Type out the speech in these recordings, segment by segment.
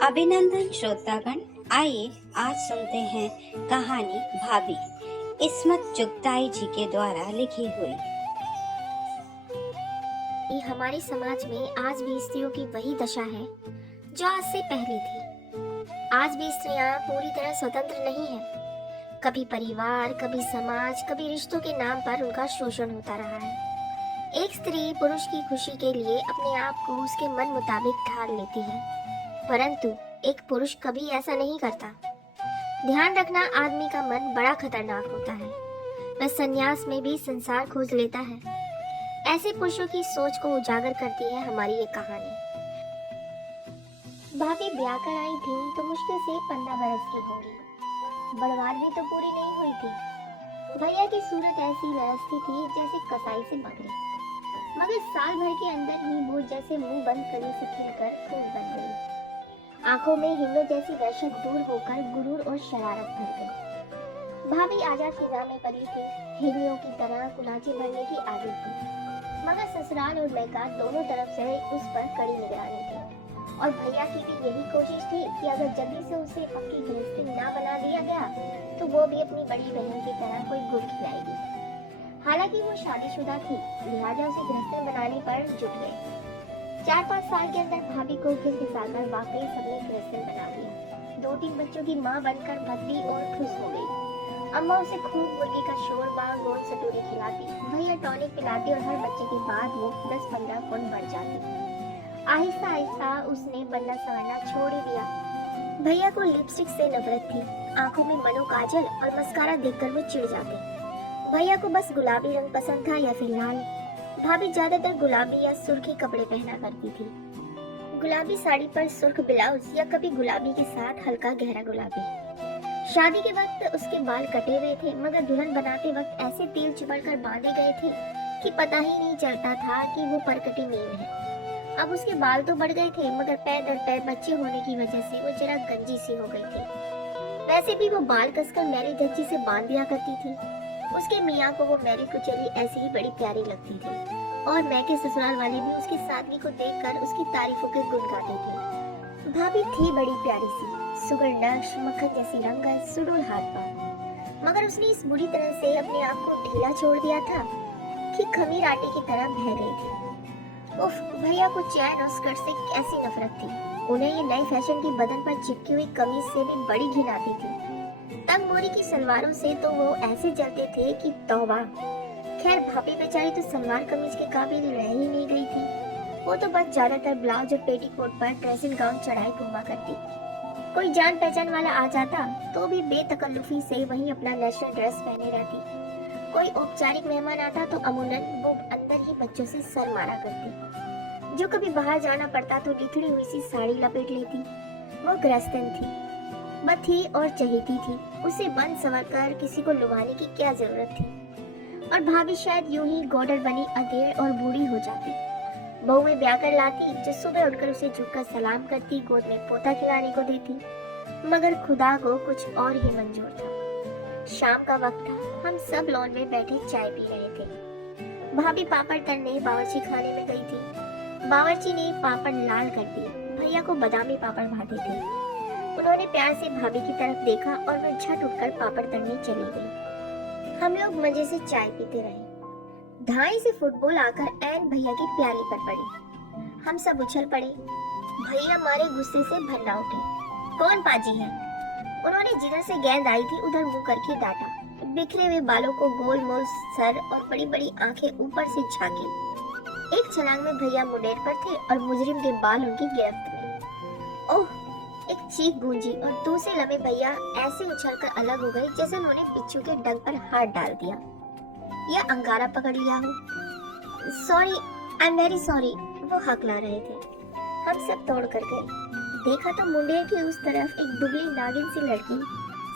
अभिनंदन श्रोतागण। आइए आज सुनते हैं कहानी भाभी, इस्मत चुगताई जी के द्वारा लिखी हुई। हमारे समाज में आज भी स्त्रियों की वही दशा है जो आज से पहले थी। आज भी स्त्रियां पूरी तरह स्वतंत्र नहीं है। कभी परिवार, कभी समाज, कभी रिश्तों के नाम पर उनका शोषण होता रहा है। एक स्त्री पुरुष की खुशी के लिए अपने आप को उसके मन मुताबिक ढाल लेती है, परंतु एक पुरुष कभी ऐसा नहीं करता। ध्यान रखना, आदमी का मन बड़ा खतरनाक होता है। वह संन्यास में भी संसार खोज लेता है। ऐसे पुरुषों की सोच को उजागर करती है हमारी ये कहानी। भाभी ब्याह कर आई थी तो मुश्किल से 15 बरस की होंगी। बड़वार भी तो पूरी नहीं हुई थी। भैया की सूरत ऐसी लरसती थी जैसे कसाई से बकरी, मगर साल भर के अंदर ही वो जैसे मुंह बंद कली से खिलकर फूल बन गई। आंखों में हिम्मत जैसी वहशत दूर होकर गुरूर और शरारत भर गई। भाभी आजाद फिजा में पड़ी थी। हिरनियों की तरह कुलाचे भरने की आदत थी, मगर ससुराल और मैकार दोनों तरफ से उस पर कड़ी निगरानी थी। और भैया की भी यही कोशिश थी कि अगर जल्दी से उसे पक्की गृहस्थी ना बना दिया गया तो वो भी अपनी बड़ी बहन की तरह कोई गुड़ खिलाएगी। हालांकि वो शादीशुदा थी, लिहाजा उसे गृहस्थी बनाने पर जुट गए। 4-5 साल के अंदर भाभी को खिसाकर वाकई सबने गृहस्थी बना दिया। 2-3 बच्चों की माँ बनकर भद्दी और खुश हो गई। अम्मा उसे खूब मुर्गी का शोरबा, गोल सटोरी खिलाती, भैया टॉनिक पिलाती और हर बच्चे के बाद वो 10-15 पौंड बढ़ जाती। आहिस्ता आहिस्ता उसने बनना संवरना छोड़ ही दिया। भैया को लिपस्टिक से नफरत थी। आंखों में मनो काजल और मस्कारा देखकर वो चिढ़ जाते। भैया को बस गुलाबी रंग पसंद था या फिर लाल। भाभी ज्यादातर गुलाबी या सुर्खी कपड़े पहना करती थी। गुलाबी साड़ी पर सुर्ख ब्लाउज या कभी गुलाबी के साथ हल्का गहरा गुलाबी। शादी के वक्त उसके बाल कटे हुए थे, मगर दुल्हन बनाते वक्त ऐसे तेल चिपड़ कर बांधे गए थे कि पता ही नहीं चलता था कि वो परकटी मीन है। अब उसके बाल तो बढ़ गए थे, मगर पैर दर पैर बच्चे होने की वजह से वो जरा गंजी सी हो गई थी। वैसे भी वो बाल कसकर मैरी धज्जी से बांध दिया करती थी। उसके मियाँ को वो मैरी कुचली ऐसी ही बड़ी प्यारी लगती थी, और मैं के ससुराल वाले भी उसकी सादगी को देखकर उसकी तारीफों के गुण गाते थे। भाभी थी बड़ी प्यारी सी, सुगर नक्श, मक्खन जैसी रंगत, सुडोल हाथ पांव, मगर उसने इस बुरी तरह से अपने आप को ढीला छोड़ दिया था कि खमीर आटे की तरह बह गई थी। उफ, भैया को चैन और स्कर्ट से कैसी नफरत थी। उन्हें ये नए फैशन की बदन पर चिपकी हुई कमीज से भी बड़ी घिन आती थी। तंग मोरी की सलवारों से तो वो ऐसे जलते थे कि तौबा। खैर, भाभी बेचारी तो सलवार कमीज के काबिल रह ही नहीं गई थी। वो तो बस ज्यादातर ब्लाउज और पेटीकोट पर ड्रेसिंग गाउन चढ़ाई घूमा करती। कोई जान पहचान वाला आ जाता तो भी बेतकल्लुफी से वहीं अपना नेशनल ड्रेस पहने रहती। कोई औपचारिक मेहमान आता तो अमूमन वो अंदर ही बच्चों से सर मारा करती। जो कभी बाहर जाना पड़ता तो लिथड़ी हुई सी साड़ी लपेट लेती। वो गृहस्थन थी, बथी और चहेती थी। उसे बन संवर कर किसी को लुभाने की क्या जरूरत थी। और भाभी शायद यूं ही गोडर बनी अधेड़ और बूढ़ी हो जाती। बहू में ब्याह कर लाती जो सुबह उठकर उसे झुककर सलाम करती, गोद में पोता खिलाने को देती, मगर खुदा को कुछ और ही मंजूर था। शाम का वक्त था, हम सब लॉन में बैठे चाय पी रहे थे। भाभी पापड़ तलने बावर्ची खाने में गई थी। बावर्ची ने पापड़ लाल कर दिए। भैया को बादामी पापड़ भाते थे। उन्होंने प्यार से भाभी की तरफ देखा और वह झट उठकर पापड़ तलने चली गई। हम लोग मजे से चाय पीते रहे। धाई से फुटबॉल आकर ऐन भैया की प्याली पर पड़ी। हम सब उछल पड़े। भैया मारे गुस्से से भल्ला उठे। कौन पाजी है? उन्होंने जिधर से गेंद आई थी उधर मुंह करके डांटा। बिखरे हुए बालों को गोल मोल सर और बड़ी बड़ी आंखें ऊपर से झांकी। एक छलांग में भैया मुंडेर पर थे और मुजरिम के बाल उनकी गिरफ्त में। ओह! एक चीख गूंजी और दूसरे लम्हे भैया ऐसे उछलकर अलग हो गए जैसे उन्होंने बिच्छू के डंक पर हाथ डाल दिया या अंगारा पकड़ लिया हो। Sorry, I am very sorry, वो हकला रहे थे। हम सब दौड़ कर गए। देखा तो मुंडेर की उस तरफ एक दुबली नागिन सी लड़की,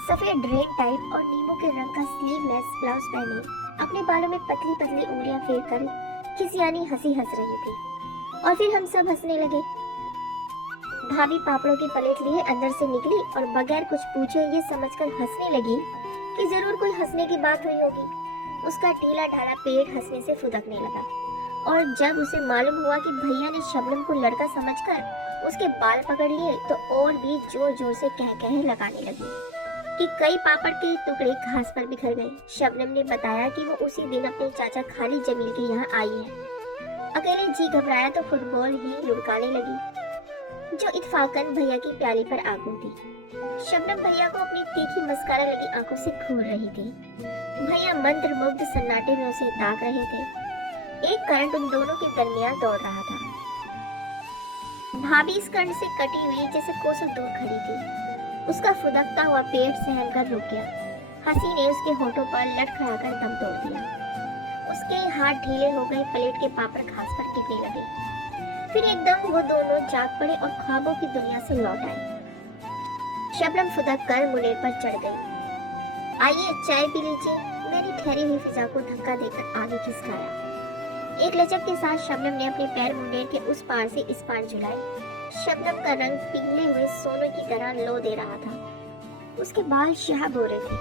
सफेद ड्रेन टाइप और नींबू के रंग का स्लीवलेस ब्लाउज पहने, अपने बालों में पतली पतली उंगलियां फेर कर खिसियानी हंसी हंस रही थी। और फिर हम सब हंसने लगे। भाभी पापड़ों की प्लेट लिए अंदर से निकली और बगैर कुछ पूछे ये समझकर हंसने लगी कि जरूर कोई हंसने की बात हुई होगी। उसका ढीला ढाला पेट हंसने से फुदकने लगा, और जब उसे मालूम हुआ कि भैया ने शबनम को लड़का समझकर उसके बाल पकड़ लिए तो और भी जोर जोर से कह कह लगाने लगी कि कई पापड़ के टुकड़े घास पर बिखर गए। शबनम ने बताया कि वो उसी दिन अपने चाचा खालिद जमील के यहाँ आई है। अकेले जी घबराया तो फुटबॉल ही लुढ़काने लगी जो इत्फाकन भैया की प्याली पर आ कूदी। शबनम भैया को अपनी तीखी मस्कारा लगी आंखों से घूर रही थी। भैया मंत्रमुग्ध सन्नाटे में उसे ताक रहे थे। एक करंट उन दोनों के दरमियान दौड़ रहा था। भाभी इस करंट से कटी हुई जैसे कोसों दूर खड़ी थी। उसका फुदकता हुआ पेट सहम कर रुक गया। हंसी ने उसके होठों पर लटखड़ाकर दम तोड़ दिया। उसके हाथ ढीले हो गए, प्लेट के पापड़ घास पर टिकने लगे। फिर एकदम वो दोनों जाग पड़े और ख्वाबों की दुनिया से लौट आए। शबनम फुदक कर मुंडेर पर चढ़ गई। आइए चाय पी लीजिए, मेरी ठहरी हुई फिजा को धक्का देकर आगे खिसकाया। एक लचक के साथ शबनम ने अपने पैर मुंडेर के उस पार से इस पार झुलाए। शबनम का रंग पिघले हुए सोने की तरह लो दे रहा था। उसके बाल स्याह बोरे थे,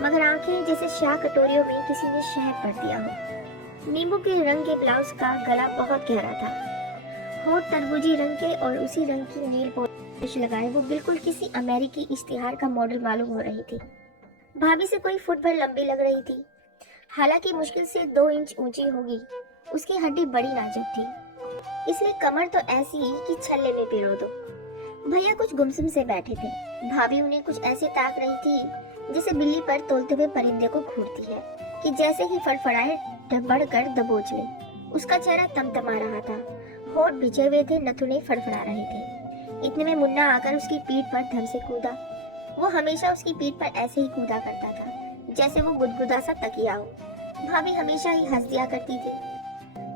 मगर आंखें जैसे स्याह कटोरियों में किसी ने शहद भर दिया हो। नींबू के रंग के ब्लाउज का गला बहुत गहरा था। होठ तरबूजी रंग के और उसी रंग की नील पॉलिश लगाए वो बिल्कुल किसी अमेरिकी इश्तिहार का मॉडल मालूम हो रही थी। भाभी से कोई फुट भर लंबी लग रही थी, हालांकि मुश्किल से 2 इंच ऊंची होगी। उसकी हड्डी बड़ी नाजुक थी, इसलिए कमर तो ऐसी कि छल्ले में पिरो दो। भैया कुछ गुमसुम से बैठे थे। भाभी उन्हें कुछ ऐसे ताक रही थी जैसे बिल्ली पर तोलते हुए परिंदे को घूरती है कि जैसे ही फड़फड़ाए बढ़कर दबोच ले। उसका चेहरा तमतमा रहा था, होठ भिजे हुए थे, नथुने फड़फड़ा रहे थे। इतने में मुन्ना आकर उसकी पीठ पर धम से कूदा। वो हमेशा उसकी पीठ पर ऐसे ही कूदा करता था जैसे वो गुदगुदा सा तकिया हो। भाभी हमेशा ही हंस दिया करती थी,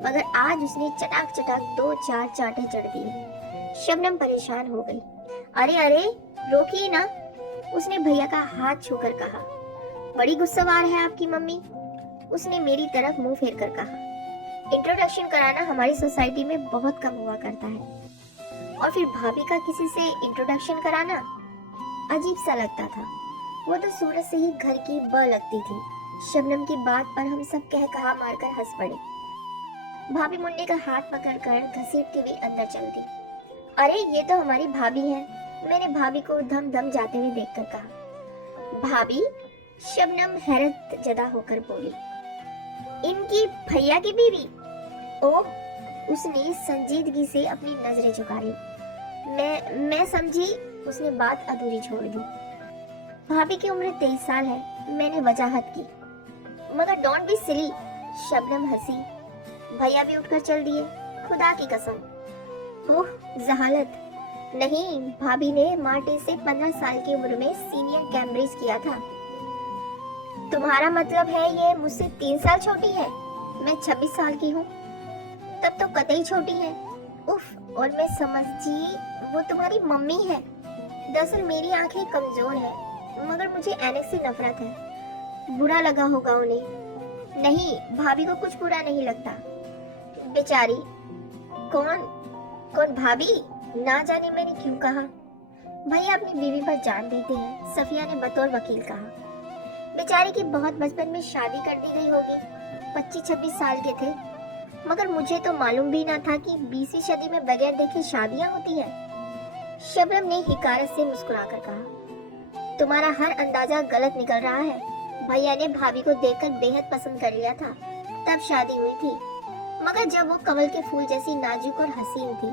मगर आज उसने चटाक चटाक 2-4 चांटे चढ़ दिए। शबनम परेशान हो गई। अरे अरे रोकिए ना, उसने भैया का हाथ छूकर कहा। बड़ी गुस्सावार है आपकी मम्मी, उसने मेरी तरफ मुंह फेर कर कहा। इंट्रोडक्शन कराना हमारी सोसाइटी में बहुत कम हुआ करता है, और फिर भाभी का किसी से इंट्रोडक्शन कराना अजीब सा लगता था। वो तो सूरत से ही घर की ब लगती थी। शबनम की बात पर हम सब कह कहा मारकर हंस पड़े। भाभी मुंडे का हाथ पकड़कर घसीटती हुई अंदर चल दी। अरे ये तो हमारी भाभी है, मैंने भाभी को धम धम जाते हुए देखकर कहा। भाभी? शबनम हैरत जदा होकर बोली। इनकी भैया की बीवी? ओह, उसने संजीदगी से अपनी नजरें झुका ली। मैं समझी, उसने बात अधूरी छोड़ दी। भाभी की उम्र 23 साल है, मैंने वजाहत की। मगर डोंट बी सिली, शबनम हंसी। भैया भी उठकर चल दिए। खुदा की कसम। ओह जहालत नहीं, भाभी ने मार्टे से 15 साल की उम्र में सीनियर कैम्ब्रिज किया था। तुम्हारा मतलब है ये मुझसे 3 साल छोटी है? मैं 26 साल की हूँ। तब तो कतई छोटी है। उफ, और मैं समझी वो तुम्हारी मम्मी है। दरअसल मेरी आंखें कमजोर है, मगर मुझे एनेक से नफरत है। बुरा लगा होगा उन्हें। नहीं, भाभी को कुछ बुरा नहीं लगता। बेचारी। कौन भाभी? ना जाने मैंने क्यों कहा। भैया अपनी बीवी पर जान देते हैं, सफिया ने बतौर वकील कहा। बेचारी की बहुत बचपन में शादी कर दी गई होगी, 25-26 साल के थे। मगर मुझे तो मालूम भी ना था कि 20वीं सदी में बगैर देखे शादियां होती हैं। शबनम ने हिकारत से मुस्कुराकर कहा। तुम्हारा हर अंदाजा गलत निकल रहा है। भैया ने भाभी को देखकर बेहद पसंद कर लिया था, तब शादी हुई थी। मगर जब वो कमल के फूल जैसी नाजुक और हसीन थी।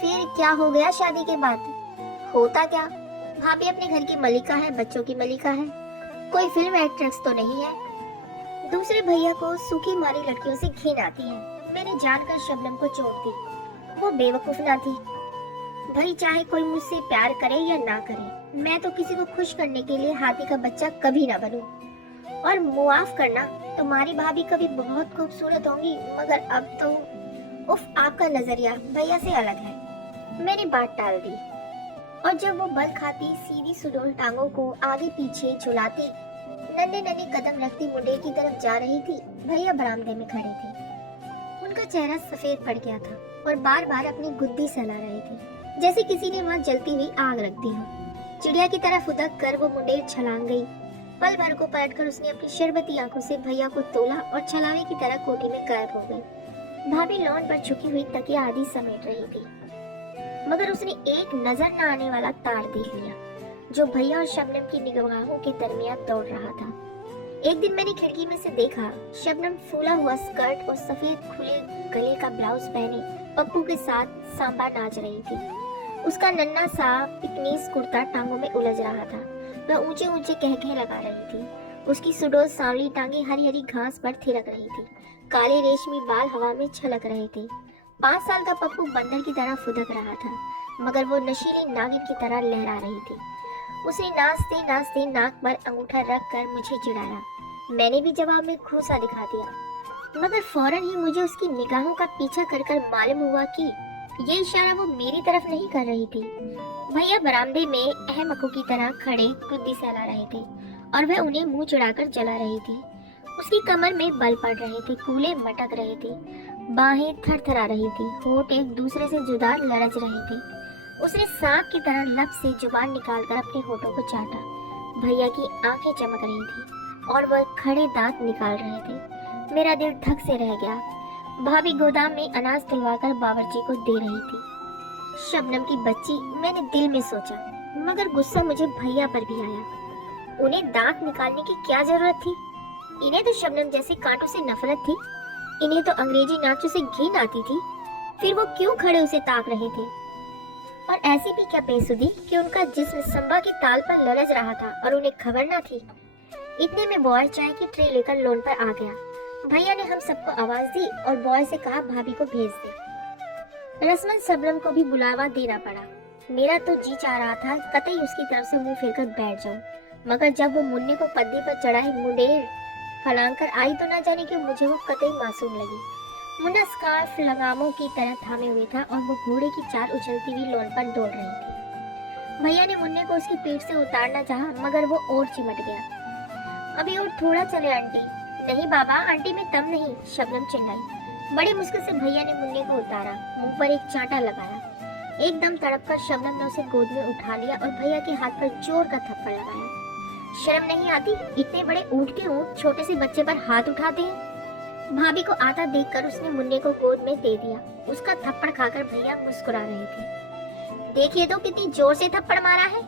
फिर क्या हो गया शादी के बाद? होता क्या, भाभी अपने घर की मलिका है, बच्चों की मलिका है, कोई फिल्म एक्ट्रेस तो नहीं है। दूसरे भैया को सूखी मारी लड़कियों से घिन आती है। मैंने जानकर शबनम को चोट दी, वो बेवकूफ ना थी। भाई चाहे कोई मुझसे प्यार करे या ना करे, मैं तो किसी को खुश करने के लिए हाथी का बच्चा कभी ना बनूं। और मुआफ करना, तुम्हारी भाभी कभी बहुत खूबसूरत होंगी, मगर अब तो उफ, आपका नजरिया भैया से अलग है। मैंने बात टाल दी, और जब वो बल खाती सीधी सुडौल टांगों को आगे पीछे झुलाती नन्हे नन्हे कदम रखती मुंडेर की तरफ जा रही थी। भैया बरामदे में खड़े थे। उनका चेहरा सफेद पड़ गया था और बार बार अपनी गुद्दी सहला रहे थे, जैसे किसी ने वहां जलती हुई आग रख दी हो। चिड़िया की तरह फुदक कर वो मुंडेर छलांग गई। पल भर को पलटकर उसने अपनी शरबती आंखों से भैया को तोला और छलावे की तरह कोठी में गायब हो गई। भाभी लॉन पर झुकी हुई तकिया आदि समेट रही थी। मगर उसने एक नजर न आने वाला तार देख लिया जो भैया और शबनम की निगाहों के दरमियान दौड़ रहा था। एक दिन मैंने खिड़की में से देखा, शबनम फूला हुआ स्कर्ट और सफेद खुले गले का ब्लाउज पहने पप्पू के साथ सांबा नाच रही थी। उसका नन्हा सा पिकनीस कुर्ता टांगों में उलझ रहा था। वह ऊंचे ऊंचे कहकहे लगा रही थी। उसकी सुडोल सांवली टांगे हरी हरी घास पर थिरक रही थी। काले रेशमी बाल हवा में छलक रहे थे। 5 साल का पप्पू बंदर की तरह फुदक रहा था, मगर वो नशीली नागिन की तरह लहरा रही थी। उसने नाचते नाचते नाक पर अंगूठा रख कर मुझे चिढ़ाया। मैंने भी जवाब में घूंसा दिखा दिया, मगर फौरन ही मुझे उसकी निगाहों का पीछा कर कर मालूम हुआ कि ये इशारा वो मेरी तरफ नहीं कर रही थी। भैया बरामदे में अहमकों की तरह खड़े कुद्दी सहला रहे थे और वह उन्हें मुंह चिढ़ाकर जला रही थी। उसकी कमर में बल पड़ रहे थे, कूले मटक रहे थे, बाहें थरथरा रही थी, होंठ एक दूसरे से जुदा लरच रहे थे। उसने सांप की तरह लब से जुबान निकालकर अपने होठों को चाटा। भैया की आंखें चमक रही थी और वह खड़े दांत निकाल रहे थे। मेरा दिल धक से रह गया। भाभी गोदाम में अनाज तुलवाकर बावर्ची को दे रही थी। शबनम की बच्ची, मैंने दिल में सोचा, मगर गुस्सा मुझे भैया पर भी आया। उन्हें दांत निकालने की क्या जरूरत थी? इन्हें तो शबनम जैसे कांटों से नफरत थी। इन्हें तो अंग्रेजी नाचों से घिन आती थी। फिर वो क्यों खड़े उसे ताक रहे थे? और ऐसी भी क्या बेसुधी कि उनका जिस्म संभा की ताल पर ललच रहा था और उन्हें खबर न थी। इतने में बॉय चाय की ट्रे लेकर लोन पर आ गया। भैया ने हम सबको आवाज दी और बॉय से कहा भाभी को भेज दे। रसमन शबनम को भी बुलावा देना पड़ा। मेरा तो जी चाह रहा था कतई उसकी तरफ से मुंह फेरकर बैठ जाऊं, मगर जब वो मुन्ने को पद्दे पर चढ़ाए मुंडेर फलांग कर आई तो ना जाने कि मुझे वो कतई मासूम लगी। मुन्ना स्कार्फ लगामों की तरह थामे हुए था और वो घोड़े की चाल उछलती हुई लॉन पर दौड़ रही थी। भैया ने मुन्ने को उसकी पीठ से उतारना चाहा, मगर वो और चिमट गया। अभी और थोड़ा चले आंटी। नहीं बाबा, आंटी में दम नहीं, शबनम चिल्लाई। बड़ी मुश्किल से भैया ने मुन्ने को उतारा, मुंह पर एक चांटा लगाया। एकदम तड़पकर शबनम ने उसे गोद में उठा लिया और भैया के हाथ पर जोर का थप्पड़ लगाया। शर्म नहीं आती? इतने बड़े ऊंट के ऊंट छोटे से बच्चे पर हाथ उठाते हैं। भाभी को आता देखकर उसने मुन्ने को गोद में दे दिया। उसका थप्पड़ खाकर भैया मुस्कुरा रहे थे। देखिए तो कितनी जोर से थप्पड़ मारा है।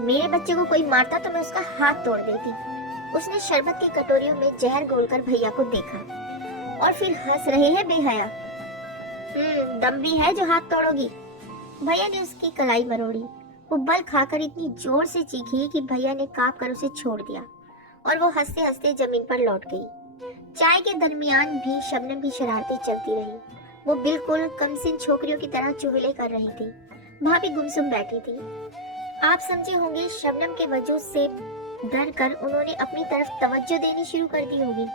मेरे बच्चे को कोई मारता तो मैं उसका हाथ तोड़ देती। उसने शरबत की कटोरियों में जहर घोलकर भैया को देखा और फिर हंस रहे हैं बेहया। दम भी है जो हाथ तोड़ोगी? भैया ने उसकी कलाई मरोड़ी। वो बल खाकर इतनी जोर से चीखी कि भैया ने कांप कर उसे छोड़ दिया और वो हंसते हंसते जमीन पर लौट गई। चाय के दरमियान भी शबनम की शरारतें चलती रही। वो बिल्कुल कमसिन छोकरियों की तरह चुगले कर रही थी। भाभी गुमसुम बैठी थी। आप समझे होंगे शबनम के वजूद से डर कर उन्होंने अपनी तरफ तवज्जो देनी शुरू कर दी होगी।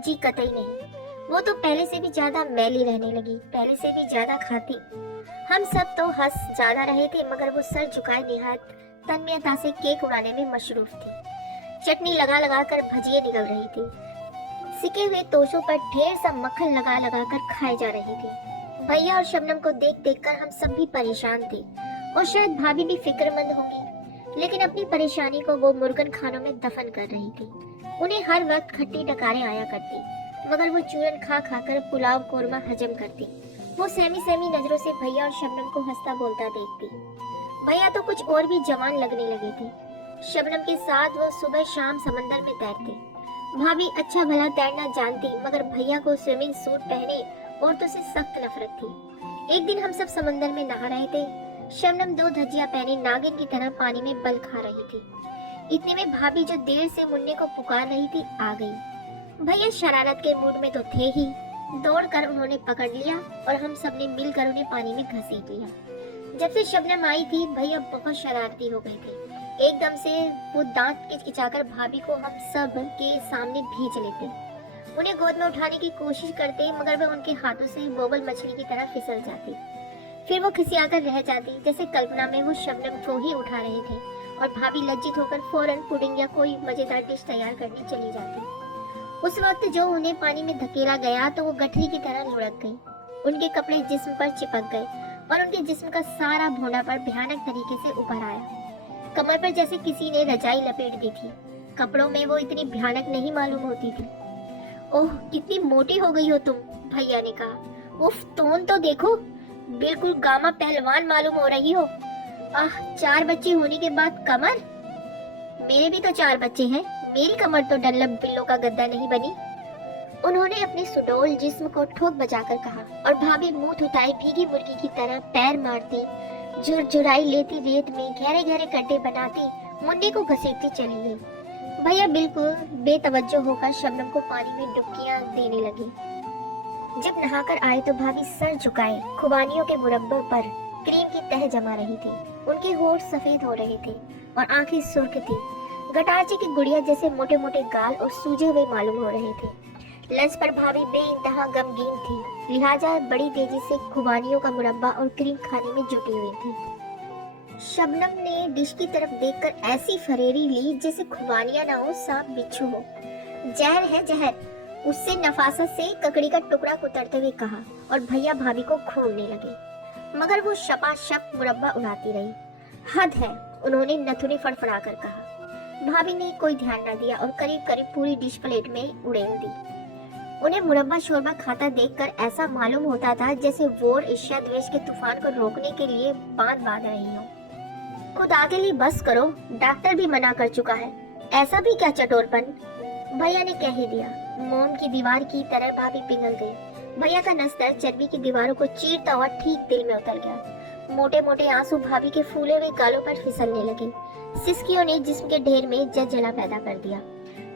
जी कतई नहीं। वो तो पहले से भी ज्यादा मैली रहने लगी, पहले से भी ज्यादा खाती। हम सब तो हंस ज्यादा रहे थे, मगर वो सर झुकाए निहायत तन्मयता से केक उड़ाने में मशरूफ थी। चटनी लगा लगा कर भजिए निकल रही थी। सिके हुए तोशों पर ढेर सा मक्खन लगा लगा कर खाए जा रहे थे। भैया और शबनम को देख देख कर हम सब भी परेशान थे और शायद भाभी भी फिक्रमंद होंगी, लेकिन अपनी परेशानी को वो मुर्गन खानों में दफन कर रही थी। उन्हें हर वक्त खट्टी डकारें आया करती, मगर वो चूरन खा खा कर पुलाव कोरमा हजम करती। वो सहमी सहमी नजरों से भैया और शबनम को हंसता बोलता देखती। भैया तो कुछ और भी जवान लगने लगे थे। शबनम के साथ वो सुबह शाम समंदर में तैरते। भाभी अच्छा भला तैरना जानती, मगर भैया को स्विमिंग सूट पहने औरतों से सख्त नफरत थी। एक दिन हम सब समंदर में नहा रहे थे। शबनम 2 धज्जियां पहने नागिन की तरह पानी में बल खा रही थी। इतने में भाभी जो देर से मुन्ने को पुकार रही थी आ गई। भैया शरारत के मूड में तो थे ही। दौड़कर उन्होंने पकड़ लिया और हम सब ने मिलकर उन्हें पानी में घसीट लिया। जब से शबनम आई थी भैया बहुत शरारती हो गए थे। एकदम से वो दांत किचकिचाकर भाभी को हम सब के सामने भेज लेते। उन्हें गोद में उठाने की कोशिश करते, मगर वे उनके हाथों से बोबल मछली की तरह फिसल जाती। फिर वो खिसियाकर रह जाती, जैसे कल्पना में वो शबनम को ही उठा रहे थे, और भाभी लज्जित होकर फौरन पुडिंग या कोई मजेदार डिश तैयार करने चली जाती। उस वक्त जो उन्हें पानी में धकेला गया तो वो गठरी की तरह लुढ़क गई। उनके कपड़े जिस्म पर चिपक गए और उनके जिस्म का सारा भौनापन भयानक तरीके से उभर आया। कमर पर जैसे किसी ने रजाई लपेट दी थी। कपड़ों में वो इतनी भयानक नहीं मालूम होती थी। ओह कितनी मोटी हो गई हो तुम, भैया ने कहा। उफ तोन तो देखो। बिल्कुल गामा पहलवान मालूम हो रही हो। आह, 4 बच्चे होने के बाद कमर। मेरे भी तो 4 बच्चे हैं, मेरी कमर तो डल्लब बिल्लो का गद्दा नहीं बनी। उन्होंने अपने सुडौल जिस्म को ठोक बजाकर कहा और भाभी मुंह उठाए भीगी मुर्गी की तरह पैर मारती, झुरझुराई लेती, रेत में गहरे गहरे गड्ढे बनाती, मुन्ने को घसीटती चली गई। भैया बिल्कुल बेतवज्जो होकर शबनम को पानी में डुबकियां देने लगे। जब नहाकर आए तो भाभी सर झुकाए खुबानियों के मुरब्बे पर क्रीम की तह जमा रही थी। उनके होठ सफेद हो रहे थे और आंखें सुर्ख थी। गटारची की गुड़िया जैसे मोटे मोटे गाल और सूजे हुए मालूम हो रहे थे। लंच पर भाभी बेइंतहा गमगीन थी, लिहाजा बड़ी तेजी से खुबानियों का मुरब्बा और क्रीम खाने में जुटी हुई थी। शबनम ने डिश की तरफ देखकर ऐसी फरेरी ली जैसे खुबानियां ना हो, सांप बिच्छू हो। जहर है जहर, उससे नफासत से ककड़ी का टुकड़ा कुतरते हुए कहा और भैया भाभी को घूरने लगे, मगर वो शपाशप मुरब्बा उड़ाती रही। हद है, उन्होंने नथुनी फड़फड़ा कर कहा। भाभी ने कोई ध्यान न दिया और करीब करीब पूरी डिश प्लेट में उड़ेल दी। उन्हें मुरब्बा शोरबा खाता देखकर ऐसा मालूम होता था जैसे वोर ईर्ष्या द्वेष के तूफान को रोकने के लिए बांध बांध रही हो। खुदा के लिए बस करो, डॉक्टर भी मना कर चुका है। ऐसा भी क्या चटोरपन, भैया ने कह ही दिया। मोम की दीवार की तरह भाभी पिघल गई। भैया का नस्तर चर्बी की दीवारों को चीरता हुआ ठीक दिल में उतर गया। मोटे मोटे आंसू भाभी के फूले हुए गालों पर फिसलने लगे। सिसकियों ने जिस्म के ढेर में जला पैदा कर दिया।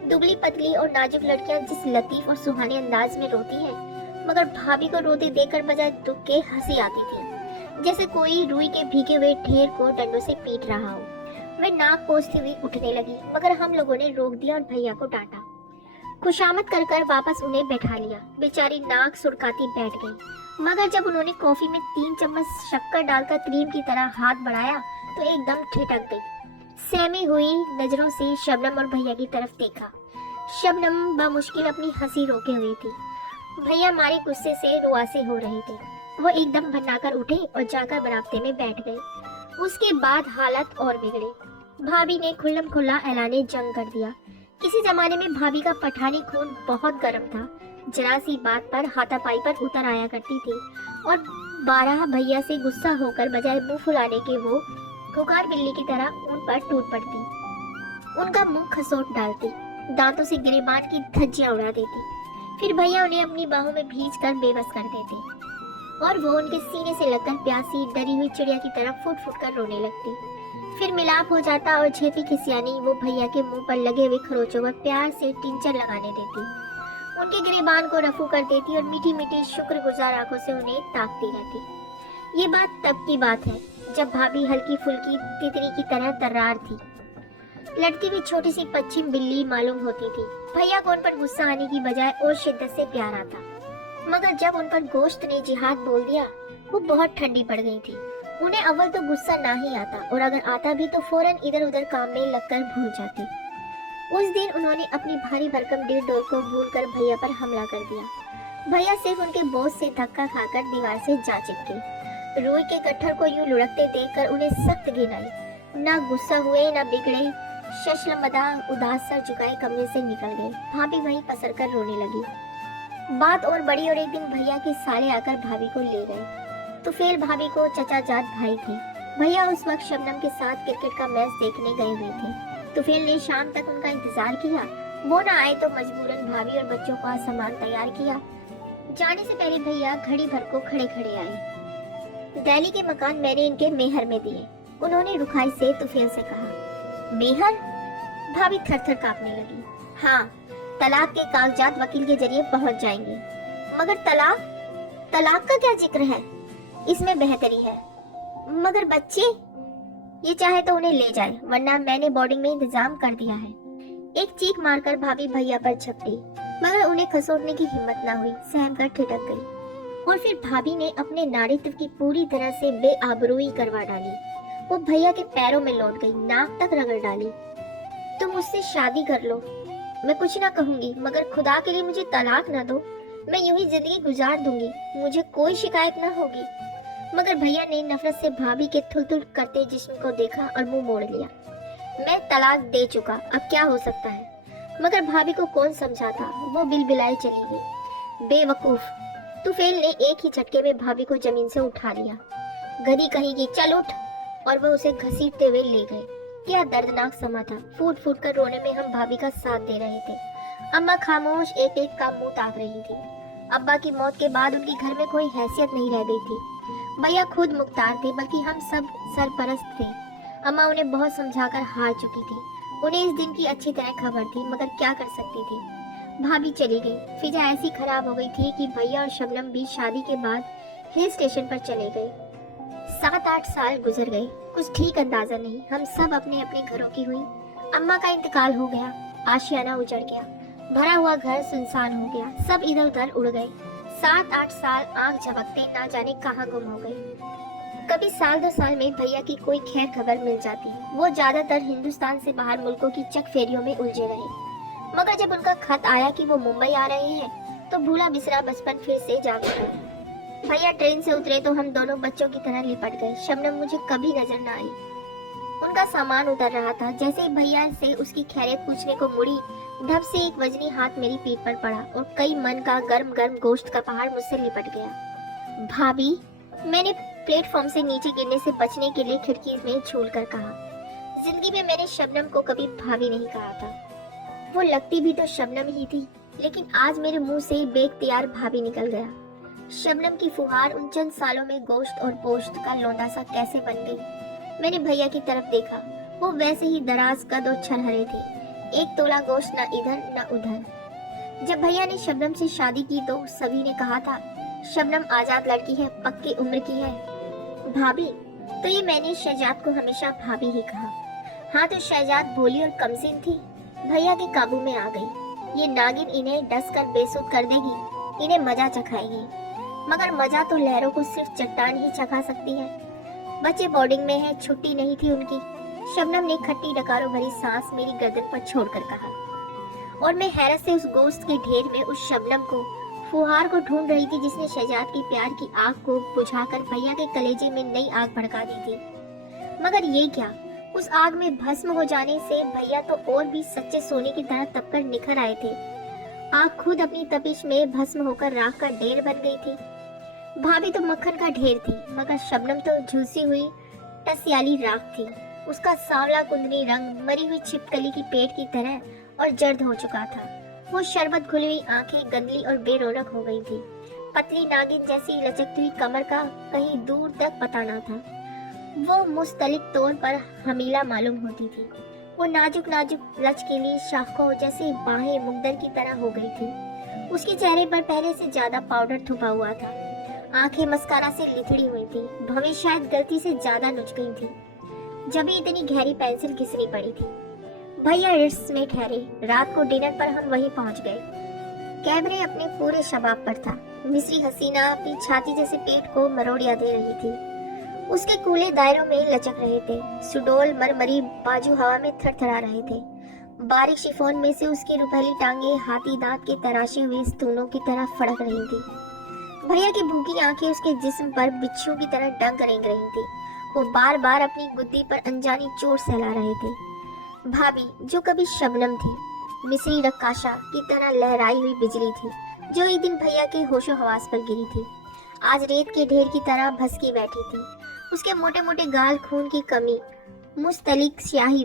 दुबली पतली और नाजुक लड़कियां जिस लतीफ और सुहाने अंदाज में रोती हैं, मगर भाभी को रोते देखकर बजाय दुख के हंसी आती थी, जैसे कोई रुई के भीगे हुए ढेर को डंडों से पीट रहा हो। वे नाक पोंछती हुई उठने लगी, मगर हम लोगों ने रोक दिया और भैया को डांटा। खुशामद कर कर वापस उन्हें बैठा लिया। बेचारी नाक सुड़काती बैठ गई, मगर जब उन्होंने कॉफी में 3 चम्मच शक्कर डालकर क्रीम की तरह हाथ बढ़ाया तो एकदम ठिठक गई। सहमी हुई नजरों से शबनम और भैया की तरफ देखा। शबनम बमुश्किल अपनी हंसी रोके हुई थी। भैया मारे गुस्से से रुआसे हो रहे थे। वो एकदम भन्नाकर उठे और जाकर बरामदे में बैठ गए। उसके बाद हालत और बिगड़ी। भाभी ने खुल्लम खुल्ला ऐलाने जंग कर दिया। किसी जमाने में भाभी का पठानी खून बहुत गर्म था। जरा सी बात पर हाथापाई पर उतर आया करती थी और 12 भैया से गुस्सा होकर बजाय मुंह फुलाने के वो खुकार बिल्ली की तरह उन पर टूट पड़ती। उनका मुंह खसोट डालती, दांतों से गिरेबान की धज्जियां उड़ा देती। फिर भैया उन्हें अपनी बाहों में भींच कर बेबस कर देते और वो उनके सीने से लगकर प्यासी डरी हुई चिड़िया की तरह फुट फुट कर रोने लगती। फिर मिलाप हो जाता और झेपी खिसियानी वो भैया के मुंह पर लगे हुए खरोचों पर प्यार से टिंचर लगाने देती, उनके गिरेबान को रफू कर देती और मीठी मीठी शुक्रगुजार आंखों से उन्हें ताकती रहती। ये बात तब की बात है जब भाभी हल्की फुल्की तितली की तरह तर्रार थी। लड़ती हुई छोटी सी पश्चिम बिल्ली मालूम होती थी। भैया को उन पर गुस्सा आने की बजाय और शिद्दत से प्यार आता, मगर जब उन पर गोश्त ने जिहाद बोल दिया वो बहुत ठंडी पड़ गई थी। उन्हें अव्वल तो गुस्सा ना ही आता और अगर आता भी तो फौरन इधर उधर काम में लगकर भूल जाती। उस दिन उन्होंने अपनी भारी भरकम डेढ़ डोर को भूलकर भैया पर हमला कर दिया। भैया सिर्फ उनके बोझ से धक्का खाकर दीवार से जा चिपके। रुई के गट्ठर को यूं लुढ़कते देखकर उन्हें सख्त घिन आई। ना गुस्सा हुए ना बिगड़े, शशलमदा उदास सर झुकाए कमरे से निकल गए। भाभी वहीं पसर कर रोने लगी। बात और बड़ी और एक दिन भैया के साले आकर भाभी को ले गए। तो फिर भाभी को चचा जाट भाई थे। भैया उस वक्त शबनम के साथ क्रिकेट का मैच देखने गए हुए थे। तो फिर ने शाम तक उनका इंतजार किया। वो ना आए तो मजबूरन भाभी और बच्चों का सामान तैयार किया। जाने से पहले भैया घड़ी भर को खड़े खड़े आए। दिल्ली के मकान मैंने इनके मेहर में दिए। उन्होंने रुखाई से तुफेल से कहा। मेहर? भाभी थर थर कांपने लगी। हाँ, तलाक के कागजात वकील के जरिए पहुंच जाएंगे। मगर तलाक का क्या जिक्र है? इसमें बेहतरी है। मगर बच्चे? ये चाहे तो उन्हें ले जाए, वरना मैंने बोर्डिंग में इंतजाम कर दिया है। एक चीख मारकर भाभी भैया पर झपटी, मगर उन्हें खसोटने की हिम्मत ना हुई, सहम कर ठिठक गई। और फिर भाभी ने अपने नारीत्व की पूरी तरह से बेआबरूई करवा डाली। वो भैया के पैरों में लौट गई, नाक तक रगड़ डाली। तुम मुझसे शादी कर लो, मैं कुछ ना कहूंगी, मगर खुदा के लिए मुझे तलाक ना दो। मैं यूं ही जिंदगी गुजार दूंगी, मुझे कोई शिकायत ना होगी। मगर भैया ने नफरत से भाभी के थुल-थुल करते जिस्म को देखा और मुंह मोड़ लिया। मैं तलाक दे चुका, अब क्या हो सकता है? मगर भाभी को कौन समझाता, वो बिलबिलाई चली गई। बेवकूफ, तुफेल ने एक ही झटके में भाभी को जमीन से उठा लिया। गधी कहीं की, चल उठ, और वह उसे घसीटते हुए ले गए। क्या दर्दनाक समा था। फूट फूट कर रोने में हम भाभी का साथ दे रहे थे। अम्मा खामोश एक एक का मुंह ताक रही थी। अब्बा की मौत के बाद उनके घर में कोई हैसियत नहीं रह गई थी। भैया खुद मुख्तार थे, बल्कि हम सब सरपरस्त थे। अम्मा उन्हें बहुत समझाकर हार चुकी थी। उन्हें इस दिन की अच्छी तरह खबर थी, मगर क्या कर सकती थी। भाभी चली गई। फिजा ऐसी खराब हो गई थी कि भैया और शबनम भी शादी के बाद हिल स्टेशन पर चले गए। 7-8 साल गुजर गए, कुछ ठीक अंदाजा नहीं। हम सब अपने अपने घरों की हुई। अम्मा का इंतकाल हो गया, आशियाना उजड़ गया, भरा हुआ घर सुनसान हो गया, सब इधर उधर उड़ गए। 7-8 साल आंख झपकते ना जाने कहाँ गुम हो गए। कभी साल 2 साल में भैया की कोई खैर खबर मिल जाती। वो ज्यादातर हिंदुस्तान से बाहर मुल्कों की चक फेरियों में उलझे रहे। मगर जब उनका खत आया कि वो मुंबई आ रहे हैं, तो भूला बिसरा बचपन फिर से जाग उठा। भैया ट्रेन से उतरे तो हम दोनों बच्चों की तरह लिपट गए। शबनम मुझे कभी नजर न आई। उनका सामान उतर रहा था। जैसे ही भैया से उसकी खैरियत पूछने को मुड़ी, ढब से एक वजनी हाथ मेरी पीठ पर पड़ा और कई मन का गर्म गर्म गोश्त का पहाड़ मुझसे लिपट गया। भाभी, मैंने प्लेटफॉर्म से नीचे गिरने से बचने के लिए खिड़की में झूल कर कहा। जिंदगी में मैंने शबनम को कभी भाभी नहीं कहा था। वो लगती भी तो शबनम ही थी, लेकिन आज मेरे मुंह से बेख्तियार भाभी निकल गया। शबनम की फुहार उन चंद सालों में गोश्त और पोश्त का लौंडा सा कैसे बन गई। मैंने भैया की तरफ देखा। वो वैसे ही दराज कद और छरहरे थे। एक तोला गोश्त न इधर न उधर। जब भैया ने शबनम से शादी की तो सभी ने कहा था, शबनम आजाद लड़की है, पक्की उम्र की है। भाभी, तो ये मैंने शहजाद को हमेशा भाभी ही कहा। हाँ, तो शहजाद भोली और कमसीन थी, भैया के काबू में आ गई। ये नागिन इन्हें डस कर बेसुध कर देगी, इन्हें मजा चखाएगी। मगर मजा तो लहरों को सिर्फ चट्टान ही चखा सकती है। बच्चे बोर्डिंग में है, छुट्टी नहीं थी उनकी। शबनम ने खट्टी डकारों भरी सांस मेरी गर्दन पर छोड़कर कहा, और मैं हैरत से उस गोश्त के ढेर में उस शबनम को, फुहार को ढूंढ रही थी जिसने शहजाद की प्यार की आग को बुझाकर भैया के कलेजे में नई आग भड़का दी थी। मगर ये क्या, उस आग में भस्म हो जाने से भैया तो और भी सच्चे सोने की तरह तपकर निखर आए थे। आग खुद अपनी तपिश में भस्म होकर राख का ढेर बन गई थी। भाभी तो मक्खन का ढेर थी, मगर शबनम तो झुलसी हुई टसियाली राख थी। उसका सांवला कुंदनी रंग मरी हुई छिपकली की पेट की तरह और जर्द हो चुका था। वो शरबत घुली हुई आंखें गंदली और बेरोनक हो गई थी। पतली नागिन जैसी लचकती हुई कमर का कहीं दूर तक पता न था। वो मुस्तलिक तौर पर हमीला मालूम होती थी। वो नाजुक नाजुक लचकीली शाखों जैसे बाहें मुग्दर की तरह हो गई थी। उसके चेहरे पर पहले से ज्यादा पाउडर थुपा हुआ था। आंखें मस्कारा से लिथड़ी हुई थी। भवें शायद गलती से ज्यादा नुच गई थी, जब भी इतनी गहरी पेंसिल घिसनी पड़ी थी। भैया रिट्स में ठहरे। रात को डिनर पर हम वहीं पहुंच गए। कैमरे अपने पूरे शबाब पर था। मिस्री हसीना अपनी छाती जैसे पेट को मरोड़िया दे रही थी। उसके कूले दायरों में लचक रहे थे। सुडोल मरमरी बाजू हवा में थरथरा रहे थे। बारीक शिफोन में से उसकी रुपहली टांगे हाथी दांत के तराशे हुए स्तूनों की तरह फड़क रही थी। भैया की भूखी आंखें उसके जिस्म पर बिच्छू की तरह डंक रेंग रही थी। वो बार बार अपनी गुद्दी पर अनजानी चोट सहला रहे थे। भाभी, जो कभी शबनम थी, मिस्री रक्काशा की तरह लहराई हुई बिजली थी, जो एक दिन भैया के होशो हवास पर गिरी थी, आज रेत के ढेर की तरह भसकी बैठी थी। उसके मोटे मोटे गाल खून की कमी, मुस्तलिक स्याही,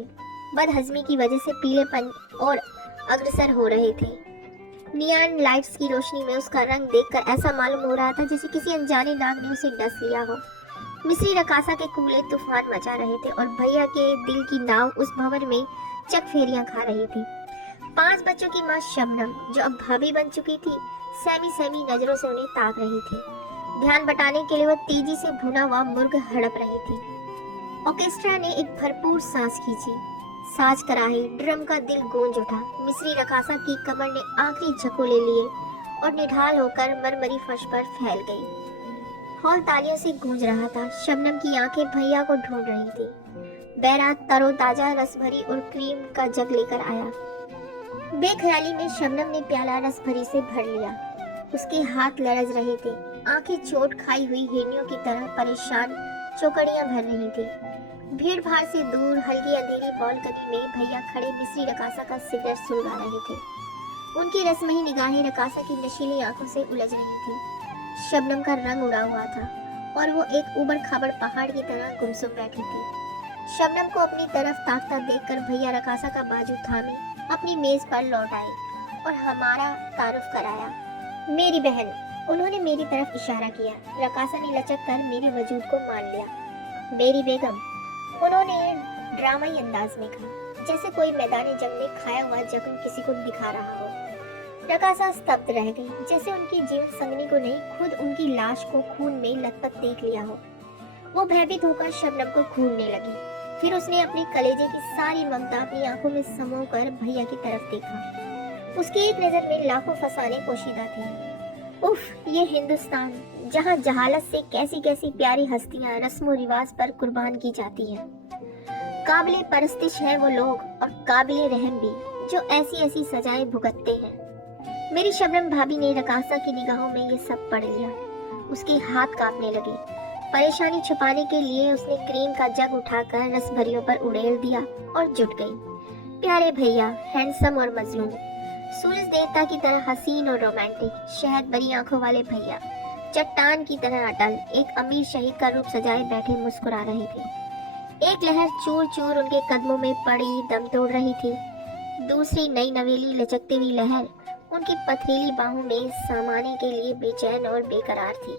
बदहजमी की वजह से पीलेपन और अग्रसर हो रहे थे। नियॉन लाइट्स की रोशनी में उसका रंग देखकर ऐसा मालूम हो रहा था जैसे किसी अनजाने नाग ने उसे डस लिया हो। मिस्री रकासा के कूले तूफान मचा रहे थे और भैया के दिल की नाव उस भंवर में चक फेरियां खा रही थी। 5 बच्चों की मां शबनम, जो अब भाभी बन चुकी थी, सहमी सहमी नजरों से उन्हें ताक रही थी। ध्यान बटाने के लिए वह तेजी से भुना हुआ मुर्ग हड़प रही थी। ऑर्केस्ट्रा ने एक भरपूर सांस खींची। साज कराहे, ड्रम का दिल गूंज उठा। मिस्री रकासा की कमर ने आखिरी झकोले लिए और निढाल होकर मरमरी फर्श पर फैल गई। हॉल तालियों से गूंज रहा था। शबनम की आंखें भैया को ढूंढ रही थी। बैरात तरोताजा रस भरी और क्रीम का जग लेकर आया। बेख्याली में शबनम ने प्याला रस भरी से भर लिया। उसके हाथ लरज रहे थे। आंखें चोट खाई हुई हिरनियों की तरह परेशान चौकड़ियां भर रही थी। भीड़ भाड़ से दूर हल्की अंधेरी बालकनी में भैया खड़े मिस्री रकासा का सिगरेट सुलगा रहे थे। उनकी रसमयी निगाहें रकासा की नशीली आंखों से उलझ रही थी। शबनम का रंग उड़ा हुआ था और वो एक उबड़ खाबड़ पहाड़ की तरह गुमसुम बैठी थी। शबनम को अपनी तरफ ताकता देखकर भैया रकासा का बाजू थामे अपनी मेज पर लौट आए और हमारा तारुफ कराया। मेरी बहन, उन्होंने मेरी तरफ इशारा किया। रकासा ने लचक कर मेरे वजूद को मान लिया। मेरी बेगम, उन्होंने ड्रामाई अंदाज में कहा, जैसे कोई मैदानी जंग में खाया हुआ जख्म किसी को दिखा रहा हो। रकासा स्तब्ध रह गई, जैसे उनकी जीवन संगनी को नहीं, खुद उनकी लाश को खून में लथपथ देख लिया हो। वो भयभीत होकर शबनम को घूरने लगी। फिर उसने अपने कलेजे की सारी ममता अपनी आंखों में समोकर भैया की तरफ देखा। उसकी एक नजर में लाखों फसाने पोशीदा थी। उफ, ये हिंदुस्तान, जहाँ जहालत से कैसी कैसी प्यारी हस्तियां रस्मो रिवाज पर कुर्बान की जाती हैं। काबिले परस्तिश है वो लोग और काबिले रहम भी, जो ऐसी ऐसी सजाएं भुगतते हैं। मेरी शबनम भाभी ने रकासा की निगाहों में ये सब पढ़ लिया। उसके हाथ कांपने लगे। परेशानी छुपाने के लिए उसने क्रीम का जग उठाकर रसभरियों पर उड़ेल दिया और जुट गई। प्यारे भैया, हैंडसम और मजलूम, सूरज देवता की तरह हसीन और रोमांटिक, शहद भरी आंखों वाले भैया, चट्टान की तरह अटल, एक अमीर शहीद का रूप सजाए बैठे मुस्कुरा रहे थे। एक लहर चूर चूर उनके कदमों में पड़ी दम तोड़ रही थी। दूसरी नई नवेली लचकती हुई लहर उनकी पथरीली बाहों में समाने के लिए बेचैन और बेकरार थी।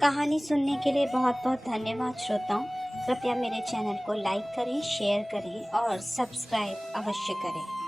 कहानी सुनने के लिए बहुत बहुत धन्यवाद श्रोताओं। कृपया मेरे चैनल को लाइक करें, शेयर करें और सब्सक्राइब अवश्य करें।